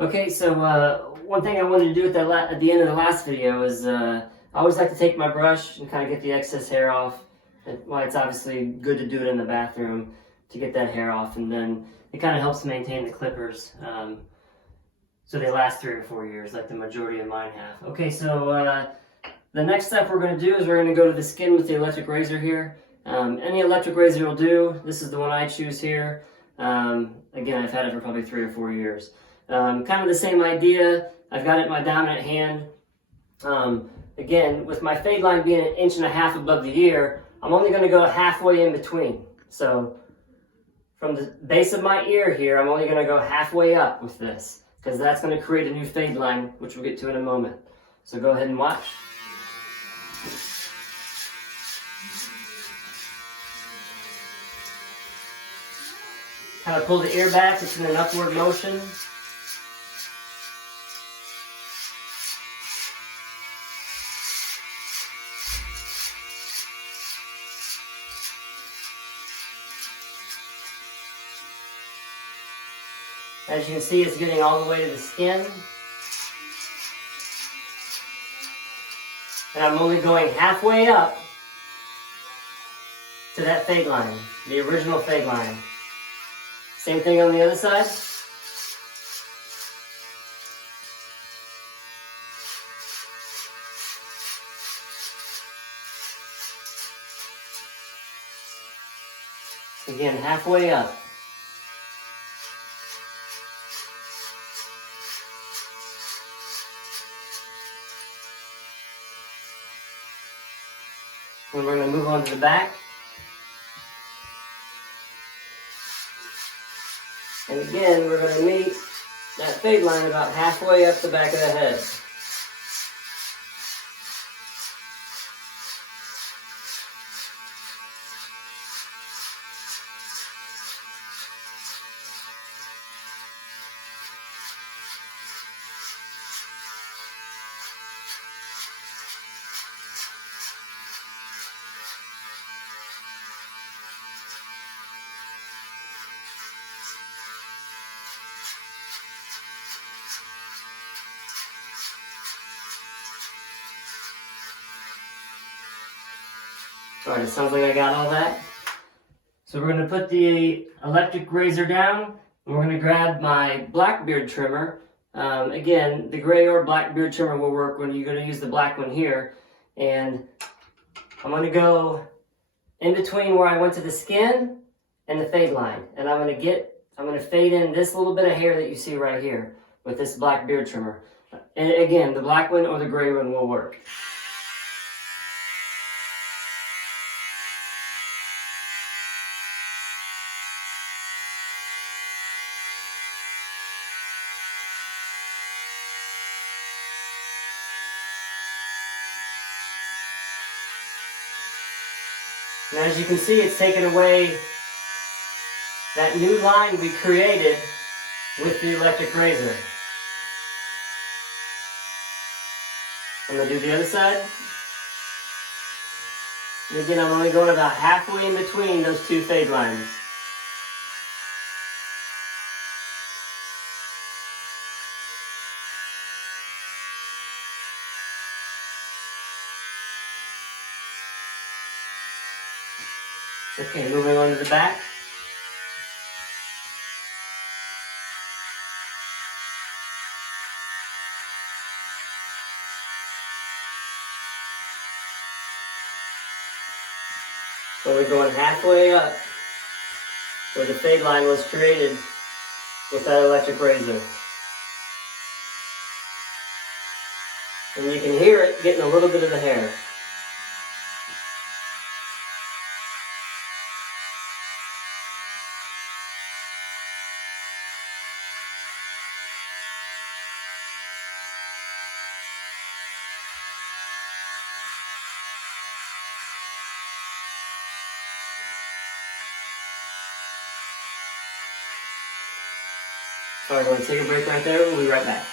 Okay, so one thing I wanted to do at the end of the last video is I always like to take my brush and kind of get the excess hair off. Well, it's obviously good to do it in the bathroom to get that hair off, and then it kind of helps maintain the clippers so they last 3 or 4 years like the majority of mine have. Okay, so the next step we're going to do is we're going to go to the skin with the electric razor here. Any electric razor will do. This is the one I choose here. Again, I've had it for probably 3 or 4 years. Kind of the same idea. I've got it in my dominant hand. Again, with my fade line being 1.5 inches above the ear, I'm only going to go halfway in between. So from the base of my ear here, I'm only going to go halfway up with this, because that's going to create a new fade line, which we'll get to in a moment. So go ahead and watch. Kind of pull the ear back, it's in an upward motion. As you can see, it's getting all the way to the skin. And I'm only going halfway up to that fade line, the original fade line. Same thing on the other side. Again, halfway up. And we're going to move on to the back. And again, we're going to meet that fade line about halfway up the back of the head. Alright, it sounds like I got all that. So we're going to put the electric razor down, and we're going to grab my black beard trimmer. Again, the gray or black beard trimmer will work when you're going to use the black one here. And I'm going to go in between where I went to the skin and the fade line. And I'm going to fade in this little bit of hair that you see right here with this black beard trimmer. And again, the black one or the gray one will work. And as you can see, it's taken away that new line we created with the electric razor. I'm going to do the other side. And again, I'm only going about halfway in between those two fade lines. Okay, moving on to the back. So we're going halfway up where the fade line was created with that electric razor. And you can hear it getting a little bit of the hair. Alright, we're going to take a break right there. We'll be right back.